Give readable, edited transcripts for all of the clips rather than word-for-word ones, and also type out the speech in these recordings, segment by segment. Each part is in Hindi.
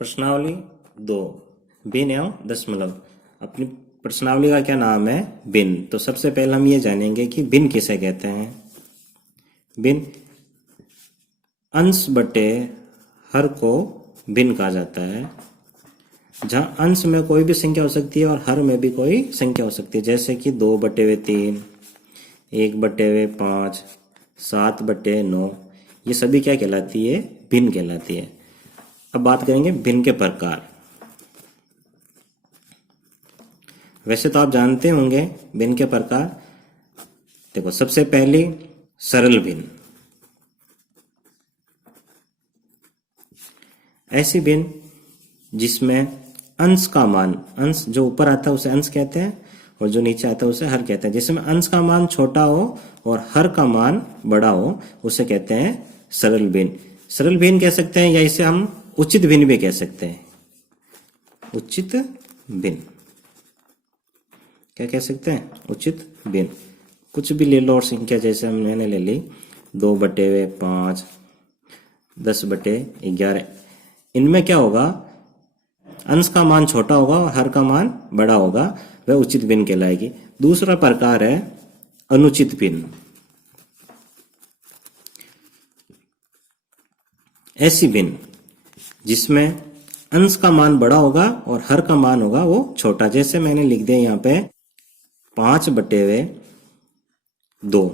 प्रश्नावली 2 भिन्न एवं दशमलव। अपनी प्रश्नावली का क्या नाम है? भिन्न। तो सबसे पहले हम ये जानेंगे कि भिन्न किसे कहते हैं। भिन्न अंश बटे हर को भिन्न कहा जाता है। जहाँ अंश में कोई भी संख्या हो सकती है और हर में भी कोई संख्या हो सकती है, जैसे कि 2/3, 1/5, 7/9, ये सभी क्या कहलाती है? भिन्न कहलाती है। अब बात करेंगे भिन्न के प्रकार। वैसे तो आप जानते होंगे भिन्न के प्रकार। देखो, सबसे पहली सरल भिन्न। ऐसी भिन्न जिसमें अंश का मान, अंश जो ऊपर आता है उसे अंश कहते हैं और जो नीचे आता है उसे हर कहते हैं। जिसमें अंश का मान छोटा हो और हर का मान बड़ा हो उसे कहते हैं सरल भिन्न। सरल भिन्न कह सकते हैं या इसे हम उचित भिन्न भी कह सकते हैं। उचित भिन्न क्या कह सकते हैं? उचित भिन्न। कुछ भी ले लो और संख्या, जैसे मैंने ले ली 2/5, 10/11। इनमें क्या होगा? अंश का मान छोटा होगा और हर का मान बड़ा होगा, वह उचित भिन्न कहलाएगी। दूसरा प्रकार है अनुचित भिन्न। ऐसी भिन्न जिसमें अंश का मान बड़ा होगा और हर का मान होगा वो छोटा। जैसे मैंने लिख दिया यहाँ पे 5/2।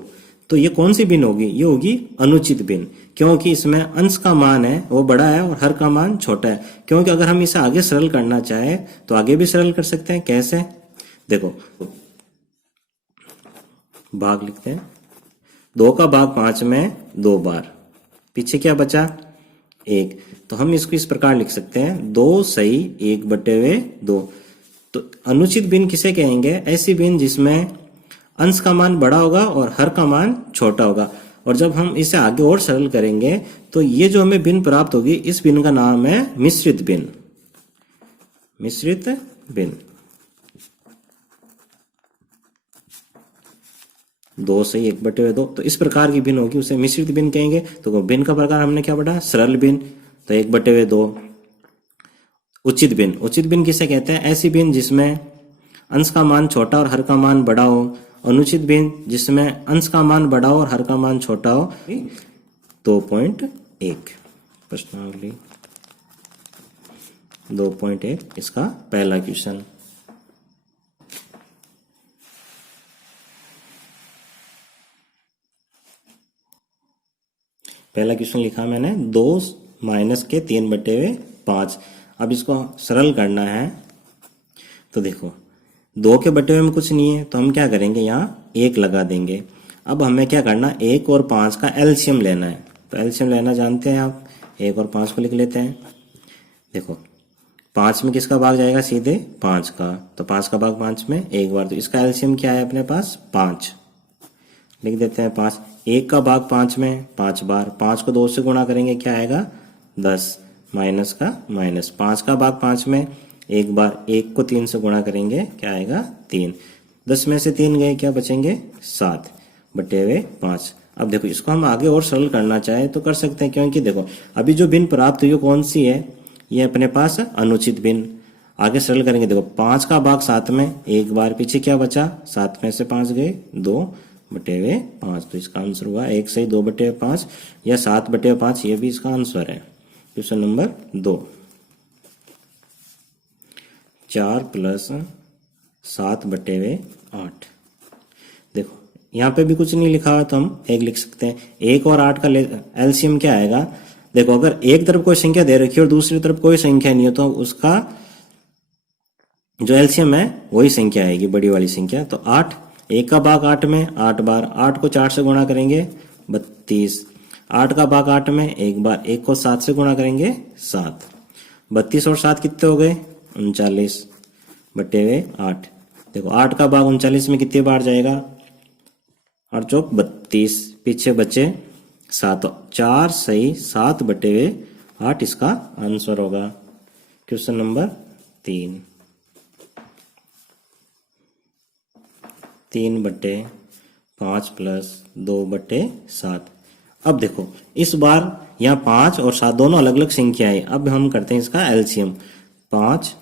तो ये कौन सी भिन्न होगी? ये होगी अनुचित भिन्न, क्योंकि इसमें अंश का मान है वो बड़ा है और हर का मान छोटा है। क्योंकि अगर हम इसे आगे सरल करना चाहे तो आगे भी सरल कर सकते हैं। कैसे? देखो, भाग लिखते हैं। 2 का भाग 5 में 2 बार, पीछे क्या बचा? 1। तो हम इसको इस प्रकार लिख सकते हैं 2 सही 1/2। तो अनुचित भिन्न किसे कहेंगे? ऐसी भिन्न जिसमें अंश का मान बड़ा होगा और हर का मान छोटा होगा। और जब हम इसे आगे और सरल करेंगे तो ये जो हमें भिन्न प्राप्त होगी, इस भिन्न का नाम है मिश्रित भिन्न। मिश्रित भिन्न। 2 सही 1/2। तो इस प्रकार की भिन्न होगी, उसे मिश्रित भिन्न कहेंगे। तो भिन्न का प्रकार हमने क्या पढ़ा? सरल भिन्न, तो 1/2। उचित भिन्न। उचित भिन्न किसे कहते हैं? ऐसी भिन्न जिसमें अंश का मान छोटा और हर का मान बड़ा हो। अनुचित भिन्न जिसमें अंश का मान बड़ा हो और हर का मान छोटा हो। 2.1 प्रश्नावली 2.1 इसका पहला क्वेश्चन। पहला क्वेश्चन लिखा मैंने 2 माइनस के 3/5। अब इसको सरल करना है। तो देखो, 2 के बटे में कुछ नहीं है तो हम क्या करेंगे? यहाँ 1 लगा देंगे। अब हमें क्या करना? 1 और 5 का एलसीएम लेना है। तो एलसीएम लेना जानते हैं आप। 1 और 5 को लिख लेते हैं। देखो, 5 में किसका भाग जाएगा? सीधे 5 का। तो 5 का भाग 5 में 1 बार, तो इसका एलसीएम क्या है अपने पास? 5 लिख देते हैं। 5 1 का भाग 5 में 5 बार, 5 को 2 से गुणा करेंगे क्या आएगा? 10। माइनस का माइनस। 5 का भाग 5 में 1 बार, 1 को 3 से गुणा करेंगे क्या आएगा? 3। 10 में से 3 गए, क्या बचेंगे? 7/5। अब देखो, इसको हम आगे और सरल करना चाहे तो कर सकते हैं, क्योंकि देखो अभी जो भिन्न प्राप्त हुई कौन सी है? ये अपने पास अनुचित भिन्न। आगे सरल करेंगे। देखो, 5 का भाग 7 में 1 बार, पीछे क्या बचा? 7 में से 5 गए, 2/5। तो इसका आंसर हुआ 1 सही 2/5 या 7/5। ये भी इसका आंसर है। Question number 2। 4 + 7/8। देखो, यहाँ पे भी कुछ नहीं लिखा हुआ तो हम 1 लिख सकते हैं। 1 और 8 का एलसीएम क्या आएगा? देखो, अगर एक तरफ कोई संख्या दे रखी है और दूसरी तरफ कोई संख्या नहीं है तो उसका जो एलसीएम है वही संख्या आएगी, बड़ी वाली संख्या। तो 8, 1 का भाग 8 में 8 बार, 8 को 4 से गुणा करेंगे 32। 8 का भाग 8 में 1 बार, 1 को 7 से गुणा करेंगे 7। 32 और 7 कितने हो गए? 39/8। देखो, 8 का भाग 39 में कितनी बार जाएगा? 8 चौक 32, पीछे बचे 7। 4 सही 7/8 इसका आंसर होगा। Question number 3। 3/5 + 2/7। अब देखो इस बार यहाँ 5 और 7 दोनों अलग अलग संख्या है। अब हम करते हैं इसका एलसीएम। 5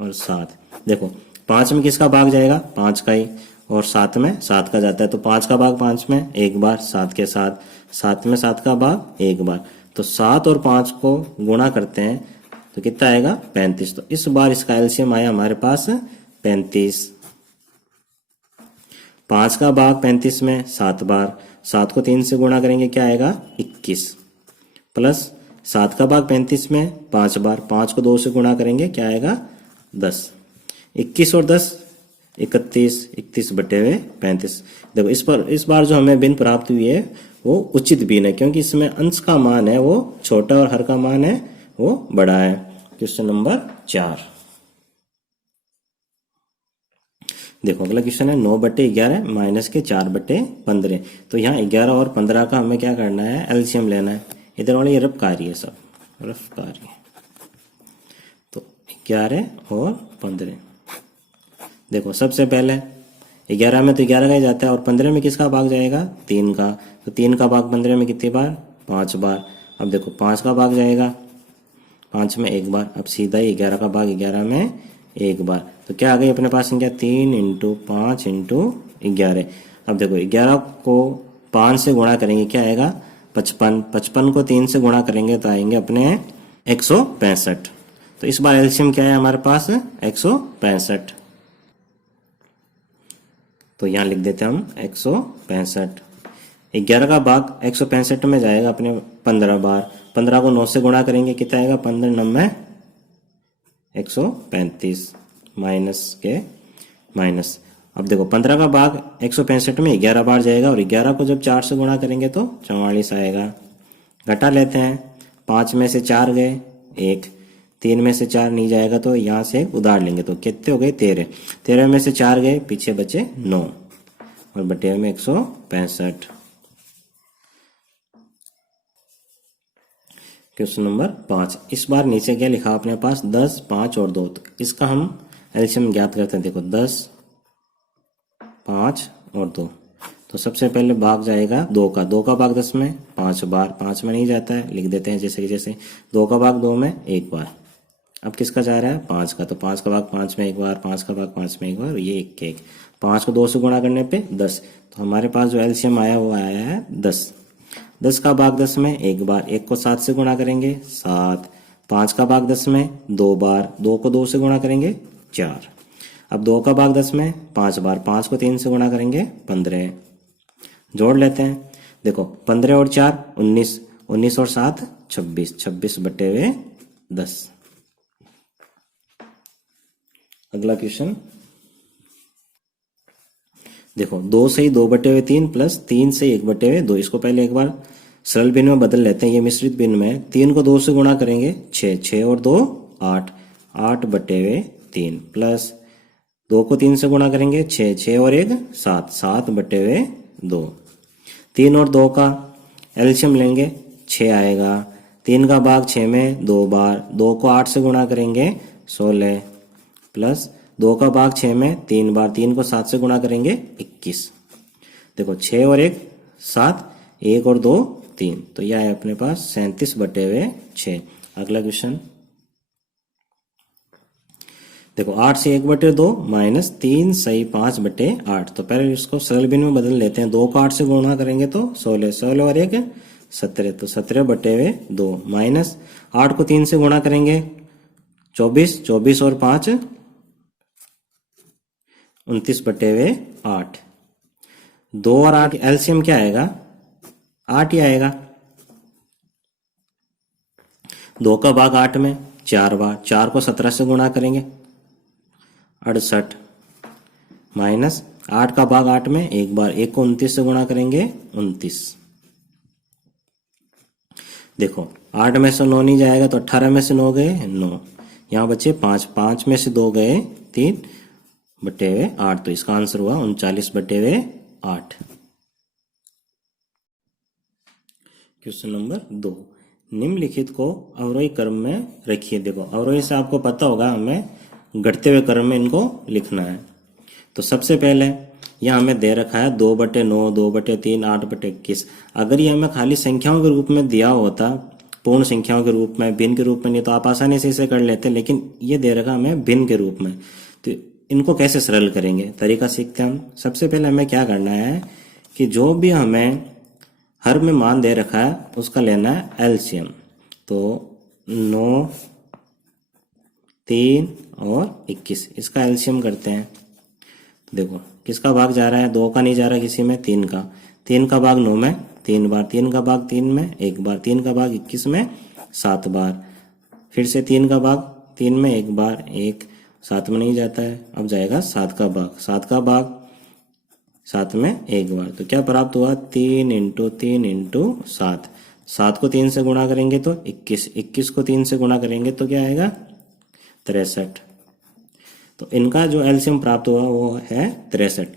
और 7, देखो 5 में किसका भाग जाएगा? 5 का ही, और 7 में 7 का जाता है, तो 5 का भाग 5 में एक बार, 7 के साथ, 7 में 7 का भाग एक बार, तो 7 और 5 को गुणा करते हैं तो कितना आएगा? 35। तो इस बार इसका एलसीएम आया हमारे पास 35। 5 का भाग 35 में 7 बार, 7 को 3 से गुणा करेंगे क्या आएगा? 21, प्लस 7 का भाग 35 में 5 बार, 5 को 2 से गुणा करेंगे क्या आएगा? 10। 21 और 10 31, 31 बटे हुए 35। देखो इस बार जो हमें भिन्न प्राप्त हुई है वो उचित भिन्न है, क्योंकि इसमें अंश का मान है वो छोटा और हर का मान है वो बड़ा है। Question number 4। देखो अगला क्वेश्चन है 9 बटे 11 माइनस के 4 बटे 15। तो यहाँ 11 और 15 का हमें क्या करना है? एलसीएम लेना है। इधर वाले ये रफ कार्य है, सब रफ कार्य। तो 11 और 15, देखो सबसे पहले 11 में तो 11 का ही जाता है, और 15 में किसका भाग जाएगा? 3 का। तो 3 का भाग 15 में कितनी बार? 5 बार। अब देखो 5 का भाग जाएगा 5 में एक बार, अब सीधा ही 11 का भाग 11 में एक बार। तो क्या आ गई अपने पास संख्या? 3 × 5 × 11। अब देखो 11 को 5 से गुणा करेंगे क्या आएगा? 55। 55 को 3 से गुणा करेंगे तो आएंगे अपने 165। तो इस बार एलसीएम क्या है हमारे पास? 165। तो यहाँ लिख देते हैं हम 165। 11 का भाग 165 में जाएगा अपने 15 बार, 15 को 9 से गुणा करेंगे कितना आएगा? 15 9 135 माइनस के माइनस। अब देखो 15 का भाग 165 में 11 बार जाएगा, और 11 को जब 4 से गुणा करेंगे तो 44 आएगा। घटा लेते हैं, 5 में से 4 गए 1, 3 में से 4 नहीं जाएगा तो यहाँ से उधार लेंगे तो कितने हो गए? 13। 13 में से 4 गए, पीछे बचे 9 और बटे में 165। Question number 5। इस बार नीचे क्या लिखा अपने पास? 10, 5 और 2। तो इसका हम एलसीएम ज्ञात करते हैं। देखो 10, 5 और 2। तो सबसे पहले भाग जाएगा 2 का। 2 का भाग 10 में 5 बार, 5 में नहीं जाता है, लिख देते हैं जैसे 2 का भाग 2 में एक बार। अब किसका जा रहा है? 5 का। तो 5 का भाग 5 में एक बार, 5 का भाग 5 में एक बार, ये 1 के 1। 5 को 2 से गुणा करने पे 10। तो हमारे पास जो एलसीएम आया वो आया है 10। 10 का भाग 10 में एक बार, 1 को 7 से गुणा करेंगे 7। 5 का भाग 10 में 2 बार, 2 को 2 से गुणा करेंगे 4। अब 2 का भाग 10 में 5 बार, 5 को 3 से गुणा करेंगे 15। जोड़ लेते हैं, देखो 15 और 4 19, 19 और 7 26, 26 बटे हुए 10। अगला क्वेश्चन देखो 2 से ही 2 बटे हुए 3 प्लस 3 से 1 बटे हुए 2। इसको पहले एक बार सरल भिन्न में बदल लेते हैं, ये मिश्रित भिन्न में। 3 को 2 से गुणा करेंगे 6, 6 और 2 8, 8 बटे हुए 3, प्लस 2 को 3 से गुणा करेंगे 6, 6 और 1 7, 7 बटे हुए 2। 3 और 2 का एलसीएम लेंगे 6 आएगा। 3 का भाग 6 में 2 बार, 2 को 8 से गुणा करेंगे 16, प्लस 2 का भाग 6 में 3 बार, 3 को 7 से गुणा करेंगे 21। देखो 6 और 1 7, 1 और 2 3, तो यह है अपने पास 37 बटे हुए 6। अगला क्वेश्चन देखो 8 से 1 बटे 2 माइनस 3 सही 5 बटे 8। तो पहले इसको सरल भिन्न में बदल लेते हैं। 2 को 8 से गुणा करेंगे तो 16, 16 और 1 17, तो 17 बटे हुए 2, माइनस 8 को 3 से गुणा करेंगे 24, 24 और 5 29 बटे हुए 8। 2 और 8 एलसीएम क्या आएगा? 8 ही आएगा। 2 का भाग 8 में 4 बार, 4 को 17 से गुणा करेंगे 68, माइनस 8 का भाग 8 में एक बार, 1 को 29 से गुणा करेंगे 29। देखो 8 में से 9 नहीं जाएगा तो 18 में से 9 गए 9, यहाँ बचे 5, 5 में से 2 गए 3 बटे हुए 8। तो इसका आंसर हुआ 39 बटे हुए 8। Question number 2। निम्नलिखित को अवरोही क्रम में रखिए। देखो अवरोही से आपको पता होगा हमें घटते हुए क्रम में इनको लिखना है। तो सबसे पहले यह हमें दे रखा है 2/9, 2/3, 8/21। अगर ये हमें खाली संख्याओं के रूप में दिया होता, पूर्ण संख्याओं के रूप में, भिन्न के रूप में, नहीं तो आप आसानी से इसे कर लेते, लेकिन ये दे रखा हमें भिन्न के रूप में। तो इनको कैसे सरल करेंगे, तरीका सीखते हैं हम। सबसे पहले हमें क्या करना है कि जो भी हमें हर में मान दे रखा है उसका लेना है एलसीएम। तो 9, 3 और 21, इसका एलसीएम करते हैं। देखो किसका भाग जा रहा है, 2 का नहीं जा रहा किसी में, 3 का। 3 का भाग 9 में 3 बार, 3 का भाग 3 में 1 बार, 3 का भाग 21 में 7 बार, फिर से 3 का भाग 3 में 1 बार, 1 7 में नहीं जाता है, अब जाएगा 7 का भाग, 7 का भाग 7 में 1 बार। तो क्या प्राप्त हुआ, 3 × 3 × 7। 7 को 3 से गुणा करेंगे तो 21, 21 को 3 से गुणा करेंगे तो क्या आएगा, 63। तो इनका जो एलसीएम प्राप्त हुआ वो है 63।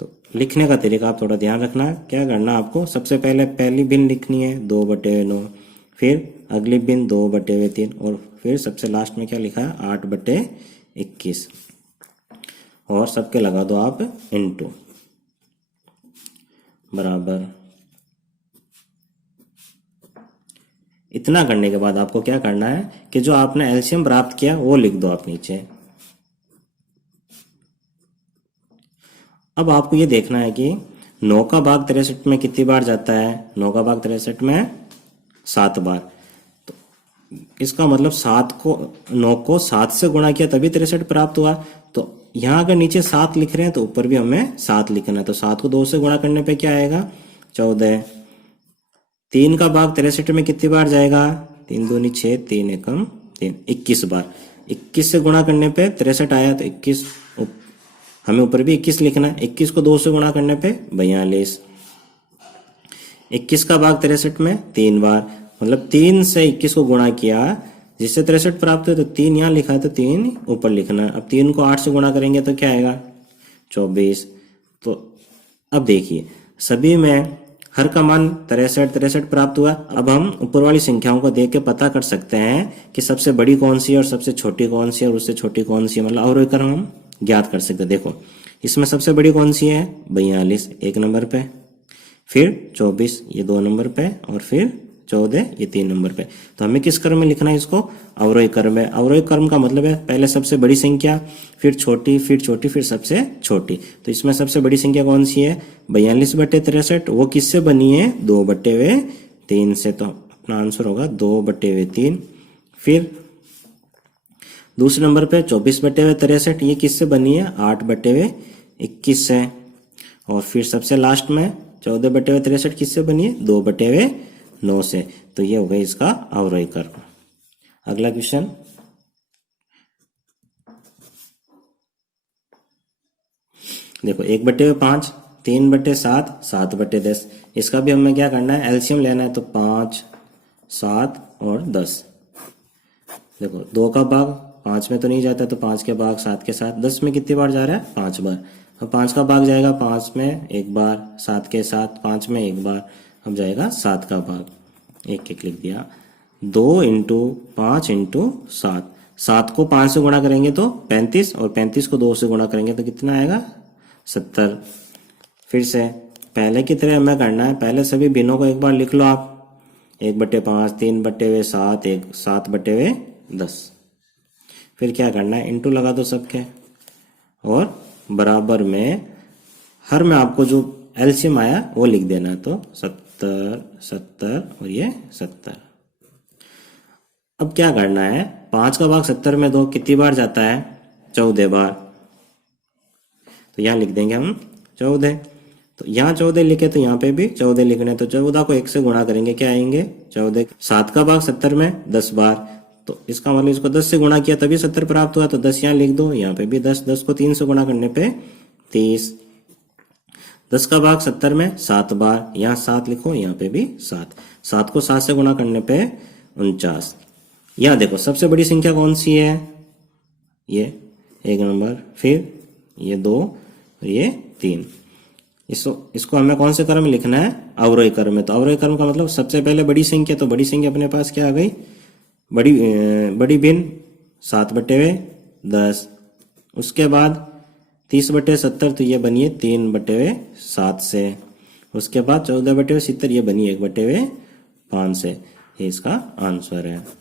तो लिखने का तरीका आप थोड़ा ध्यान रखना। क्या करना आपको, सबसे पहले पहली भिन्न लिखनी है 2/9, फिर अगली भिन्न 2/3 और फिर सबसे लास्ट में क्या लिखा है 8/21 और सबके लगा दो आप इनटू बराबर। इतना करने के बाद आपको क्या करना है कि जो आपने एलसीएम प्राप्त किया वो लिख दो आप नीचे। अब आपको ये देखना है कि 9 का भाग 63 में कितनी बार जाता है, 9 का भाग 63 में 7 बार। तो इसका मतलब 9 को 7 से गुणा किया तभी 63 प्राप्त हुआ। तो यहाँ अगर नीचे 7 लिख रहे हैं तो ऊपर भी हमें 7 लिखना है। तो 7 को 2 से गुणा करने पे क्या आएगा, 14। 3 का भाग 63 में कितनी बार जाएगा, 3 दूनी 6, 3 एकम 3, 21 बार। 21 से गुणा करने पे 63 आया तो 21, हमें ऊपर भी 21 लिखना है। 21 को 2 से गुणा करने पे 42। 21 का भाग 63 में 3 बार, मतलब 3 से 21 को गुणा किया जिससे 63 प्राप्त हुआ। तो 3 यहाँ लिखा है तो 3 ऊपर लिखना है। अब 3 को 8 से गुणा करेंगे तो क्या आएगा, 24। तो अब देखिए सभी में हर का मान 63 प्राप्त हुआ। अब हम ऊपर वाली संख्याओं को देख के पता कर सकते हैं कि सबसे बड़ी कौन सी है और सबसे छोटी कौन सी है और उससे छोटी कौन सी है, मतलब अवरोही क्रम हम ज्ञात कर सकते हैं। देखो इसमें सबसे बड़ी कौन सी है, 42 1 नंबर पे, फिर 24 ये 2 नंबर पे, और फिर 14 ये 3 नंबर पे। तो हमें किस क्रम में लिखना है इसको, अवरोही क्रम है। अवरोही क्रम का मतलब है पहले सबसे बड़ी संख्या, फिर छोटी, फिर छोटी, फिर सबसे छोटी। तो इसमें सबसे बड़ी संख्या कौन सी है, 42/63। वो किससे बनी है, 2/3 से। तो अपना आंसर होगा 2/3। फिर दूसरे नंबर पे 24/63, ये किससे बनी है, 8/21 से। और फिर सबसे लास्ट में 14/63 किससे बनी है, 2/9 से। तो ये हो गई इसका अवरोही क्रम। अगला क्वेश्चन, देखो 1/5, 3/7, 7/10। इसका भी हमें क्या करना है, एलसीएम लेना है। तो 5, 7 और 10। देखो 2 का भाग 5 में तो नहीं जाता, तो 5 के भाग 7 के साथ, 10 में कितनी बार जा रहा है, 5 बार। अब 5 का भाग जाएगा 5 में 1 बार, 7 के साथ 5 में 1 बार, अब जाएगा 7 का भाग, 1 लिख दिया। 2 × 5 × 7, 7 को 5 से गुणा करेंगे तो 35, और 35 को 2 से गुणा करेंगे तो कितना आएगा, 70। फिर से पहले की तरह हमें करना है, पहले सभी भिन्नों को एक बार लिख लो आप, 1/5, 3/7, 7/10। फिर क्या करना है, इंटू लगा दो सबके, और बराबर में हर में आपको जो एलसीएम आया वो लिख देना है। तो 70, 70 और ये 70। अब क्या करना है, 5 का भाग 70 में 2 कितनी बार जाता है, 14 बार। तो यहाँ लिख देंगे हम 14। तो यहाँ 14 लिखे तो यहाँ पे भी 14 लिखने। तो 14 को 1 से गुणा करेंगे, क्या आएंगे, 14। 7 का भाग 70 में 10 बार, तो इसका मतलब इसको 10 से गुणा किया तभी 70 प्राप्त हुआ। तो 10 यहाँ लिख दो, यहाँ पे भी 10, 10 को 3 से गुणा करने पे 30। 10 का भाग 70 में 7 बार, यहाँ 7 लिखो, यहाँ पे भी 7। 7 को 7 से गुणा करने पे 49। यहाँ देखो सबसे बड़ी संख्या कौन सी है, ये 1 नंबर, फिर ये 2 और ये 3। इसको हमें कौन से क्रम में लिखना है, अवरोही क्रम में। तो अवरोही क्रम का मतलब सबसे पहले बड़ी संख्या, तो बड़ी संख्या अपने पास क्या आ गई, बड़ी भिन्न 7/10। उसके बाद 30/70 तो ये बनी है 3/7 से। उसके बाद 14/70 ये बनी 1/5 से। ये इसका आंसर है।